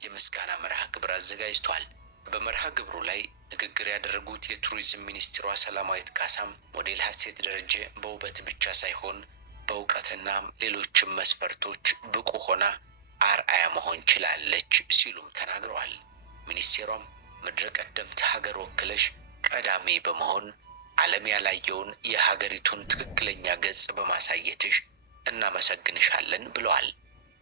የምስጋና መርሃ ግብር አዘጋጅቷል። በመርሃ ግብሩ ላይ ንግግር ያደረጉት የቱሪዝም ሚኒስትሯ ሰላማዊት ካሳም ሞዴል ሀሴት ደረጀ በውበት ብቻ ሳይሆን በእውቀትና ሌሎችም መስፈርቶች ብቁ ሆና አርአያ መሆን ችላለች ሲሉም ተናግረዋል። ሚኒስቴሯም ምድረ ቀደምት ሀገር ወክለሽ ቀዳሚ በመሆን ዓለም ያላየውን የሀገሪቱን ትክክለኛ ገጽ በማሳየትሽ እናመሰግንሻለን ብለዋል።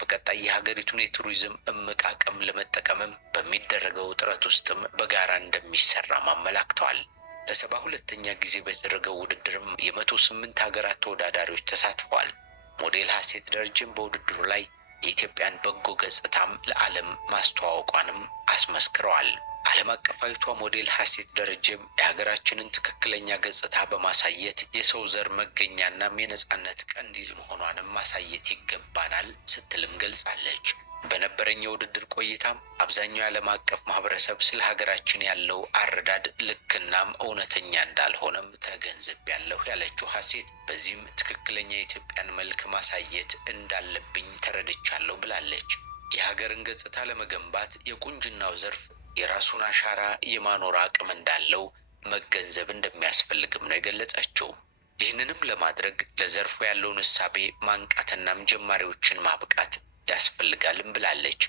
በቀጣይ የሀገሪቱን የቱሪዝም እምቅ አቅም ለመጠቀምም በሚደረገው ጥረት ውስጥም በጋራ እንደሚሰራም አመላክተዋል። ለ72ኛ ጊዜ በተደረገው ውድድርም የ108 ሀገራት ተወዳዳሪዎች ተሳትፈዋል። ሞዴል ሀሴት ደረጀም በውድድሩ ላይ የኢትዮጵያን በጎ ገጽታም ለዓለም ማስተዋወቋንም አስመስክረዋል። ዓለም አቀፋዊቷ ሞዴል ሀሴት ደረጀም የሀገራችንን ትክክለኛ ገጽታ በማሳየት የሰው ዘር መገኛናም የነጻነት ቀንዲል መሆኗንም ማሳየት ይገባናል ስትልም ገልጻለች። በነበረኝ የውድድር ቆይታም አብዛኛው የዓለም አቀፍ ማህበረሰብ ስለ ሀገራችን ያለው አረዳድ ልክናም እውነተኛ እንዳልሆነም ተገንዝቤያለሁ ያለችው ሀሴት በዚህም ትክክለኛ የኢትዮጵያን መልክ ማሳየት እንዳለብኝ ተረድቻለሁ ብላለች። የሀገርን ገጽታ ለመገንባት የቁንጅናው ዘርፍ የራሱን አሻራ የማኖር አቅም እንዳለው መገንዘብ እንደሚያስፈልግም ነው የገለጸችው። ይህንንም ለማድረግ ለዘርፉ ያለውን እሳቤ ማንቃትናም ጀማሪዎችን ማብቃት ያስፈልጋልም ብላለች።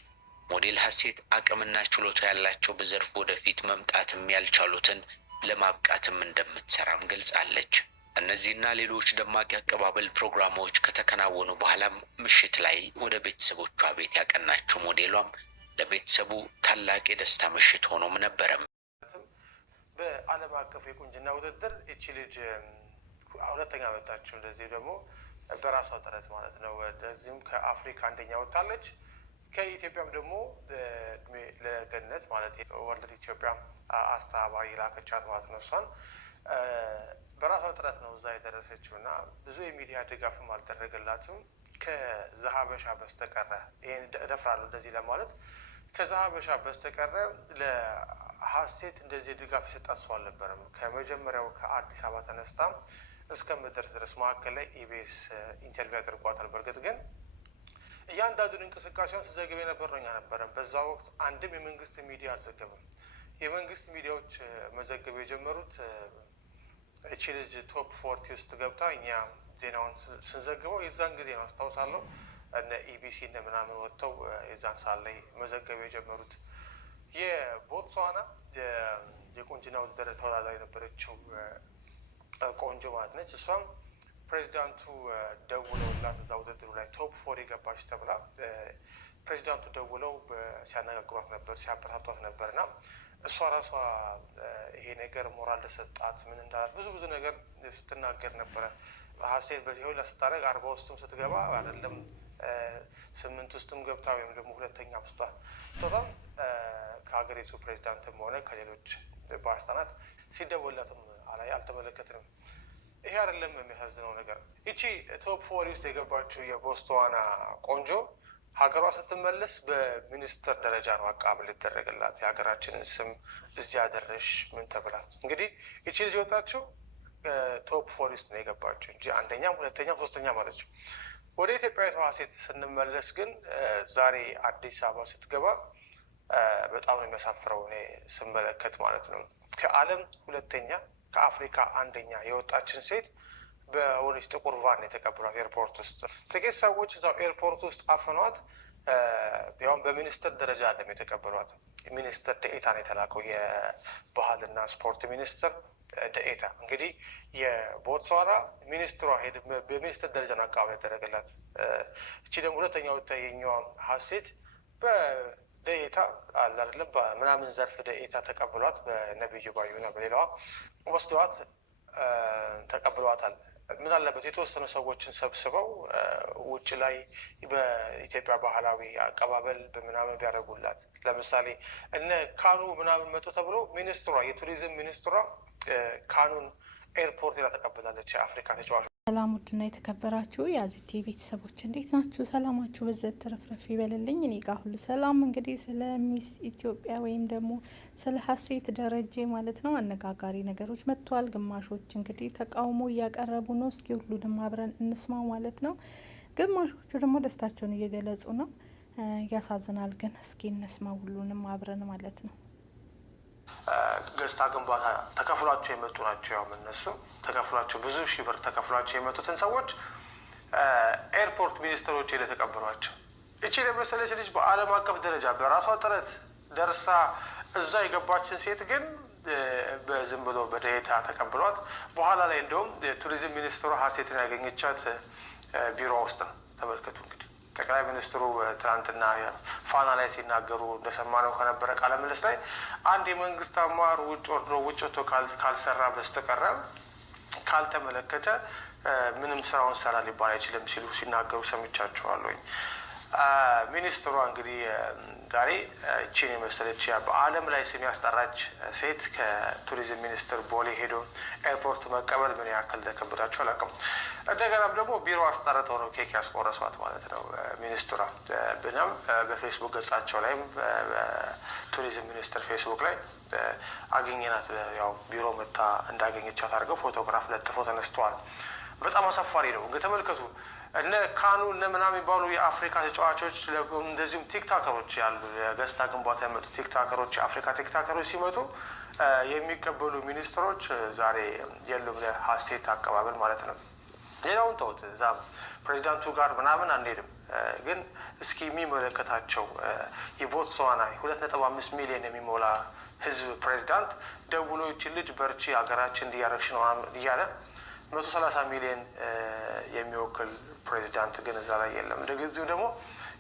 ሞዴል ሀሴት አቅምና ችሎታ ያላቸው በዘርፉ ወደፊት መምጣትም ያልቻሉትን ለማብቃትም እንደምትሰራም ገልጻለች። እነዚህና ሌሎች ደማቅ አቀባበል ፕሮግራሞች ከተከናወኑ በኋላም ምሽት ላይ ወደ ቤተሰቦቿ ቤት ያቀናችው ሞዴሏም ለቤተሰቡ ታላቅ የደስታ ምሽት ሆኖም ነበረም። በዓለም አቀፍ የቁንጅና ውድድር እቺ ልጅ ሁለተኛ መጣችው። እንደዚህ ደግሞ በራሷ ጥረት ማለት ነው። እንደዚህም ከአፍሪካ አንደኛ ወጣለች። ከኢትዮጵያም ደግሞ ለገነት ማለት ወርልድ ኢትዮጵያ አስተባባሪ ላከቻት ማለት ነው። እሷን በራሷ ጥረት ነው እዛ የደረሰችው እና ብዙ የሚዲያ ድጋፍም አልተደረገላትም ከዛሀበሻ በስተቀረ። ይህን እደፍራለሁ እንደዚህ ለማለት ከዛሀበሻ በስተቀረ ለሀሴት እንደዚህ ድጋፍ የሰጣት ሰው አልነበረም። ከመጀመሪያው ከአዲስ አበባ ተነስታ እስከምትደርስ ድረስ መካከል ላይ ኢቢኤስ ኢንተርቪው ያደርጓታል። በእርግጥ ግን እያንዳንዱን እንቅስቃሴውን ስዘግብ የነበረው እኛ ነበረን። በዛ ወቅት አንድም የመንግስት ሚዲያ አልዘገበም። የመንግስት ሚዲያዎች መዘገብ የጀመሩት እቺ ልጅ ቶፕ 40 ውስጥ ገብታ እኛ ዜናውን ስንዘግበው የዛን ጊዜ ነው አስታውሳለሁ። እነ ኢቢሲ እነ ምናምን ወጥተው የዛን ሰዓት ላይ መዘገብ የጀመሩት። የቦትስዋና የቁንጅና ውድድር ተወዳዳሪ የነበረችው ቆንጆ ማለት ነች። እሷም ፕሬዚዳንቱ ደውለውላት እዛ ውድድሩ ላይ ቶፕ 4 የገባች ተብላ ፕሬዚዳንቱ ደውለው ሲያነጋግሯት ነበር፣ ሲያበረታቷት ነበር እና እሷ ራሷ ይሄ ነገር ሞራል ለሰጣት ምን እንዳላት ብዙ ነገር ስትናገር ነበረ። ሀሴት በዚህ ሁላ ስታደርግ 40 ውስጥም ስትገባ አይደለም 8 ውስጥም ገብታ ወይም ደግሞ ሁለተኛ ውስጧል በጣም ከሀገሪቱ ፕሬዚዳንትም ሆነ ከሌሎች ባለስልጣናት ሲደወላትም አልተመለከትንም። ይሄ አይደለም የሚያሳዝነው ነገር። ይቺ ቶፕ 4 ውስጥ የገባችው የቦትስዋና ቆንጆ ሀገሯ ስትመለስ በሚኒስትር ደረጃ ነው አቀባበል ሊደረግላት። የሀገራችንን ስም እዚህ ያደረሽ ምን ተብላ። እንግዲህ ይቺ ልጅ የወጣችው ቶፕ 4 ውስጥ ነው የገባችው እንጂ አንደኛም ሁለተኛም ሶስተኛ ማለት ነው። ወደ ኢትዮጵያዊቷ ሀሴት ስንመለስ ግን ዛሬ አዲስ አበባ ስትገባ በጣም ነው የሚያሳፍረው እኔ ስመለከት ማለት ነው። ከዓለም ሁለተኛ ከአፍሪካ አንደኛ የወጣችን ሴት በሆነች ጥቁር ቫን የተቀበሏት ኤርፖርት ውስጥ። ጥቂት ሰዎች እዛው ኤርፖርት ውስጥ አፍኗት፣ ያውም በሚኒስትር ደረጃ አለም የተቀበሏት። ሚኒስትር ደኤታ ነው የተላከው፣ የባህልና ስፖርት ሚኒስትር ደኤታ። እንግዲህ የቦትስዋና ሚኒስትሯ በሚኒስትር ደረጃ ነው አቀባበል ያደረገላት። እቺ ደግሞ ሁለተኛ የኛዋ ሀሴት በደኤታ አለ አይደለም ምናምን ዘርፍ ደኤታ ተቀብሏት፣ በነቢዩ ባዩና በሌላዋ ወስደዋት ተቀብሏታል። ምን አለበት የተወሰኑ ሰዎችን ሰብስበው ውጭ ላይ በኢትዮጵያ ባህላዊ አቀባበል በምናምን ቢያደርጉላት። ለምሳሌ እነ ካኑ ምናምን መጡ ተብሎ ሚኒስትሯ የቱሪዝም ሚኒስትሯ ካኑን ኤርፖርት ላ ተቀብላለች። የአፍሪካ ተጫዋች። ሰላም ውድና የተከበራችሁ የአዚቲ ቤተሰቦች እንዴት ናችሁ? ሰላማችሁ በዘት ተረፍረፍ ይበልልኝ። እኔ ጋር ሁሉ ሰላም። እንግዲህ ስለ ሚስ ኢትዮጵያ ወይም ደግሞ ስለ ሀሴት ደረጀ ማለት ነው አነጋጋሪ ነገሮች መጥተዋል። ግማሾች እንግዲህ ተቃውሞ እያቀረቡ ነው። እስኪ ሁሉንም አብረን እንስማው ማለት ነው። ግማሾቹ ደግሞ ደስታቸውን እየገለጹ ነው። ያሳዝናል። ግን እስኪ እንስማ ሁሉንም አብረን ማለት ነው። ገጽታ ግንባታ ተከፍሏቸው የመጡ ናቸው። ያው እነሱ ተከፍሏቸው ብዙ ሺህ ብር ተከፍሏቸው የመጡትን ሰዎች ኤርፖርት ሚኒስትሮች ሄደ ተቀበሏቸው። እቺ ለመሰለች ልጅ በዓለም አቀፍ ደረጃ በራሷ ጥረት ደርሳ እዛ የገባችን ሴት ግን በዝም ብሎ በደታ ተቀብሏት በኋላ ላይ እንደውም የቱሪዝም ሚኒስትሩ ሀሴትን ያገኘቻት ቢሮ ውስጥ ነው። ተመልከቱ እንግዲህ ጠቅላይ ሚኒስትሩ ትናንትና ፋና ላይ ሲናገሩ እንደሰማነው ከነበረ ቃለ ምልልስ ላይ አንድ የመንግስት አመራር ውጭ ወጥቶ ካልሰራ በስተቀረ ካልተመለከተ ምንም ስራውን ሰራ ሊባል አይችልም ሲሉ ሲናገሩ ሰምቻቸዋለሁኝ። ሚኒስትሯ እንግዲህ ዛሬ እቺን የመሰለች በዓለም ላይ ስም ያስጠራች ሴት ከቱሪዝም ሚኒስትር ቦሌ ሄዶ ኤርፖርት መቀበል ምን ያክል እንደከበዳቸው አላውቅም። እንደገናም ደግሞ ቢሮ አስጠርተው ነው ኬክ ያስቆረሷት ማለት ነው ሚኒስትሯ። ብናም በፌስቡክ ገጻቸው ላይም በቱሪዝም ሚኒስትር ፌስቡክ ላይ አገኘናት፣ ያው ቢሮ መታ እንዳገኘቻት አድርገው ፎቶግራፍ ለጥፈው ተነስተዋል። በጣም አሳፋሪ ነው። እንግዲህ ተመልከቱ እነ ካኑ እነ ምናምን የሚባሉ የአፍሪካ ተጫዋቾች እንደዚሁም ቲክታከሮች ያሉ የገጽታ ግንባታ የመጡ ቲክታከሮች የአፍሪካ ቲክታከሮች ሲመጡ የሚቀበሉ ሚኒስትሮች ዛሬ የሉም። ለሀሴት አቀባበል ማለት ነው። ሌላውን ተውት፣ እዛም ፕሬዚዳንቱ ጋር ምናምን አንሄድም። ግን እስኪ የሚመለከታቸው የቦትስዋና 2.5 ሚሊዮን የሚሞላ ህዝብ ፕሬዚዳንት ደውሎ ይችን ልጅ በርቺ ሀገራችን እንዲያረግሽ ነው እያለ 130 ሚሊዮን የሚወክል ፕሬዚዳንት ግን እዛ ላይ የለም። እንደጊዜው ደግሞ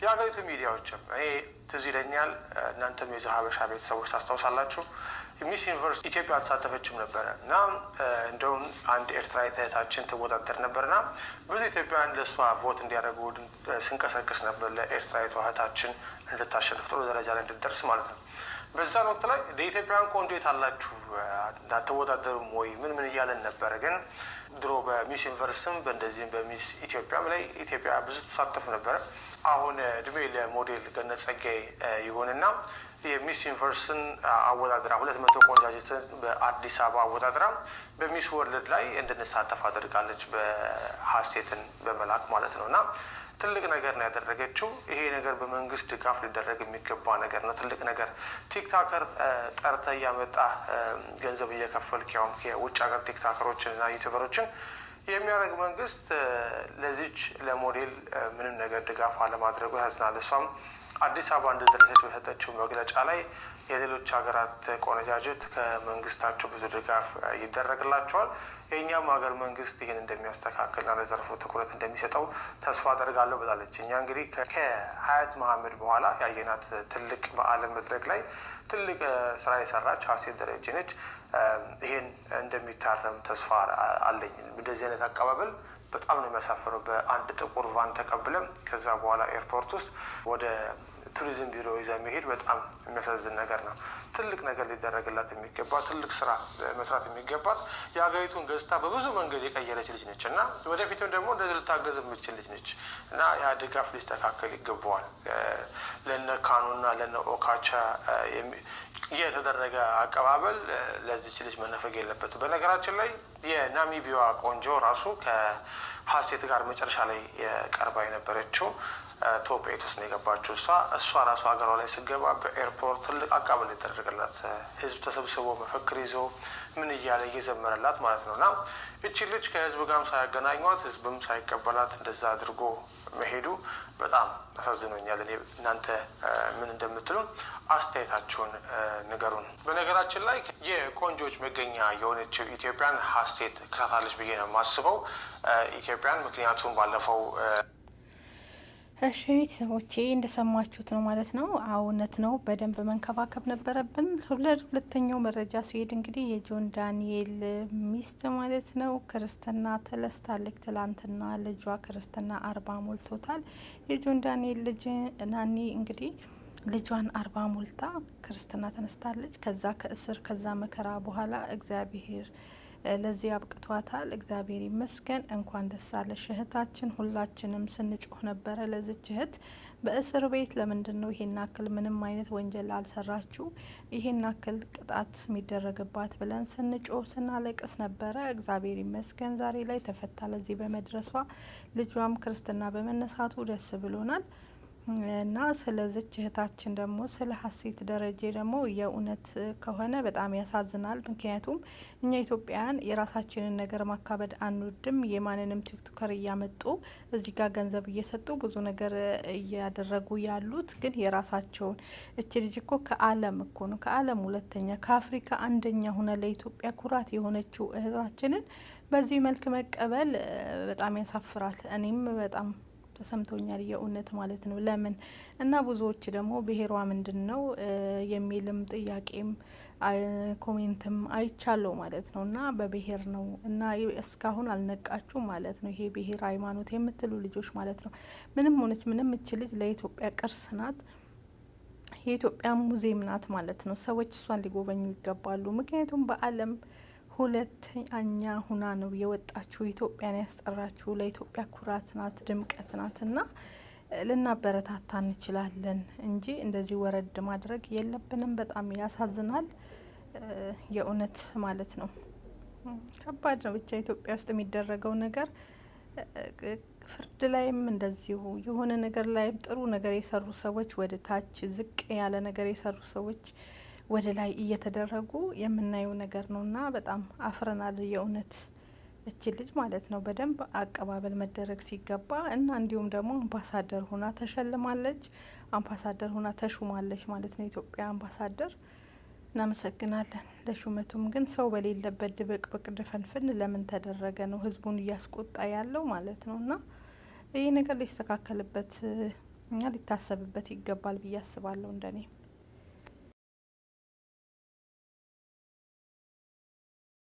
የሀገሪቱ ሚዲያዎችም እኔ ትዝ ይለኛል፣ እናንተም የዛ ሀበሻ ቤተሰቦች ታስታውሳላችሁ፣ ሚስ ዩኒቨርስ ኢትዮጵያ አልተሳተፈችም ነበረ እና እንደውም አንድ ኤርትራዊ እህታችን ትወዳደር ነበርና ብዙ ኢትዮጵያውያን ለእሷ ቮት እንዲያደርጉ ስንቀሰቅስ ነበር፣ ለኤርትራዊቷ እህታችን እንድታሸንፍ ጥሩ ደረጃ ላይ እንድትደርስ ማለት ነው። በዛን ወቅት ላይ ለኢትዮጵያውያን ቆንጆ የታላችሁ አትወዳደሩም ወይ ምን እያለን ነበረ። ግን ድሮ በሚስ ዩኒቨርስም በእንደዚህም በሚስ ኢትዮጵያም ላይ ኢትዮጵያ ብዙ ተሳተፍ ነበረ። አሁን እድሜ ለሞዴል ገነት ጸጋዬ ይሁንና የሚስ ዩኒቨርስን አወዳድራ 200 ቆንጃጅትን በአዲስ አበባ አወዳድራ በሚስ ወርልድ ላይ እንድንሳተፍ አድርጋለች፣ በሀሴትን በመላክ ማለት ነው። እና ትልቅ ነገር ነው ያደረገችው። ይሄ ነገር በመንግስት ድጋፍ ሊደረግ የሚገባ ነገር ነው። ትልቅ ነገር ቲክታከር ጠርተ እያመጣ ገንዘብ እየከፈልክ ያውም የውጭ ሀገር ቲክታከሮችን እና ዩቲዩበሮችን የሚያደርግ መንግስት ለዚች ለሞዴል ምንም ነገር ድጋፍ አለማድረጉ ያዝናል። እሷም አዲስ አበባ እንደደረሰች በሰጠችው መግለጫ ላይ የሌሎች ሀገራት ቆነጃጀት ከመንግስታቸው ብዙ ድጋፍ ይደረግላቸዋል፣ የእኛም ሀገር መንግስት ይህን እንደሚያስተካክልና ለዘርፉ ትኩረት እንደሚሰጠው ተስፋ አደርጋለሁ ብላለች። እኛ እንግዲህ ከሀያት መሀመድ በኋላ ያየናት ትልቅ በዓለም መድረክ ላይ ትልቅ ስራ የሰራች ሀሴት ደረጀ ነች። ይህን እንደሚታረም ተስፋ አለኝ። እንደዚህ አይነት አቀባበል በጣም ነው የሚያሳፍረው። በአንድ ጥቁር ቫን ተቀብለም ከዛ በኋላ ኤርፖርት ውስጥ ወደ ቱሪዝም ቢሮ ይዛ መሄድ በጣም የሚያሳዝን ነገር ነው። ትልቅ ነገር ሊደረግላት የሚገባ ትልቅ ስራ መስራት የሚገባት የሀገሪቱን ገጽታ በብዙ መንገድ የቀየረች ልጅ ነች እና ወደፊትም ደግሞ እንደዚህ ልታገዝ የምችል ልጅ ነች እና ያ ድጋፍ ሊስተካከል ይገባዋል። ለነ ካኑና ለነ ኦካቻ የተደረገ አቀባበል ለዚች ልጅ መነፈግ የለበት። በነገራችን ላይ የናሚቢያዋ ቆንጆ ራሱ ከሀሴት ጋር መጨረሻ ላይ ቀርባ የነበረችው ቶፕ 8 ውስጥ ነው የገባችው። እሷ ራሱ ሀገሯ ላይ ስገባ በኤርፖርት ትልቅ አቀባበል የተደረገላት፣ ህዝብ ተሰብስቦ መፈክር ይዞ ምን እያለ እየዘመረላት ማለት ነው። እና እቺ ልጅ ከህዝብ ጋርም ሳያገናኟት ህዝብም ሳይቀበላት እንደዛ አድርጎ መሄዱ በጣም አሳዝኖኛል። እኔ እናንተ ምን እንደምትሉ አስተያየታችሁን ንገሩን። በነገራችን ላይ የቆንጆች መገኛ የሆነችው ኢትዮጵያን ሀሴት ክሳታለች ብዬ ነው የማስበው ኢትዮጵያን። ምክንያቱም ባለፈው እሺ ቤተሰቦቼ እንደሰማችሁት ነው ማለት ነው። እውነት ነው፣ በደንብ መንከባከብ ነበረብን። ሁለተኛው መረጃ ሲሄድ እንግዲህ የጆን ዳንኤል ሚስት ማለት ነው ክርስትና ተለስታለች። ትላንትና ልጇ ክርስትና 40 ሞልቶታል። የጆን ዳንኤል ልጅ ናኒ እንግዲህ ልጇን 40 ሞልታ ክርስትና ተነስታለች። ከዛ ከእስር ከዛ መከራ በኋላ እግዚአብሔር ለዚህ አብቅቷታል። እግዚአብሔር ይመስገን። እንኳን ደስ አለሽ እህታችን። ሁላችንም ስንጮህ ነበረ ለዚች እህት በእስር ቤት ለምንድን ነው ይሄን አክል ምንም አይነት ወንጀል አልሰራችሁ ይሄን አክል ቅጣት የሚደረግባት ብለን ስንጮህ ስናለቅስ ነበረ። እግዚአብሔር ይመስገን ዛሬ ላይ ተፈታ ለዚህ በመድረሷ። ልጇም ክርስትና በመነሳቱ ደስ ብሎናል። እና ስለዚች እህታችን ደግሞ ስለ ሀሴት ደረጀ ደግሞ የእውነት ከሆነ በጣም ያሳዝናል። ምክንያቱም እኛ ኢትዮጵያውያን የራሳችንን ነገር ማካበድ አንወድም። የማንንም ቲክቶከር እያመጡ እዚህ ጋር ገንዘብ እየሰጡ ብዙ ነገር እያደረጉ ያሉት ግን የራሳቸውን። እች ልጅ እኮ ከዓለም እኮ ነው ከዓለም ሁለተኛ ከአፍሪካ አንደኛ ሆነ ለኢትዮጵያ ኩራት የሆነችው እህታችንን በዚህ መልክ መቀበል በጣም ያሳፍራል። እኔም በጣም ተሰምቶኛል የእውነት ማለት ነው። ለምን እና ብዙዎች ደግሞ ብሄሯ ምንድን ነው የሚልም ጥያቄም ኮሜንትም አይቻለው ማለት ነው። እና በብሄር ነው እና እስካሁን አልነቃችሁም ማለት ነው። ይሄ ብሄር ሃይማኖት የምትሉ ልጆች ማለት ነው። ምንም ሆነች ምንም እች ልጅ ለኢትዮጵያ ቅርስ ናት። የኢትዮጵያ ሙዚየም ናት ማለት ነው። ሰዎች እሷን ሊጎበኙ ይገባሉ። ምክንያቱም በዓለም ሁለተኛ ሁና ነው የወጣችው። ኢትዮጵያን ያስጠራችው ለኢትዮጵያ ኩራት ናት፣ ድምቀት ናት እና ልናበረታታ እንችላለን እንጂ እንደዚህ ወረድ ማድረግ የለብንም። በጣም ያሳዝናል የእውነት ማለት ነው። ከባድ ነው ብቻ ኢትዮጵያ ውስጥ የሚደረገው ነገር። ፍርድ ላይም እንደዚሁ የሆነ ነገር ላይም ጥሩ ነገር የሰሩ ሰዎች ወደ ታች፣ ዝቅ ያለ ነገር የሰሩ ሰዎች ወደ ላይ እየተደረጉ የምናየው ነገር ነውና በጣም አፍረናል የእውነት እቺ ልጅ ማለት ነው። በደንብ አቀባበል መደረግ ሲገባ እና እንዲሁም ደግሞ አምባሳደር ሆና ተሸልማለች፣ አምባሳደር ሆና ተሹማለች ማለት ነው። የኢትዮጵያ አምባሳደር እናመሰግናለን። ለሹመቱም ግን ሰው በሌለበት ድብቅብቅ ድፍንፍን ለምን ተደረገ ነው ህዝቡን እያስቆጣ ያለው ማለት ነው። እና ይህ ነገር ሊስተካከልበት እና ሊታሰብበት ይገባል ብዬ አስባለሁ እንደኔ።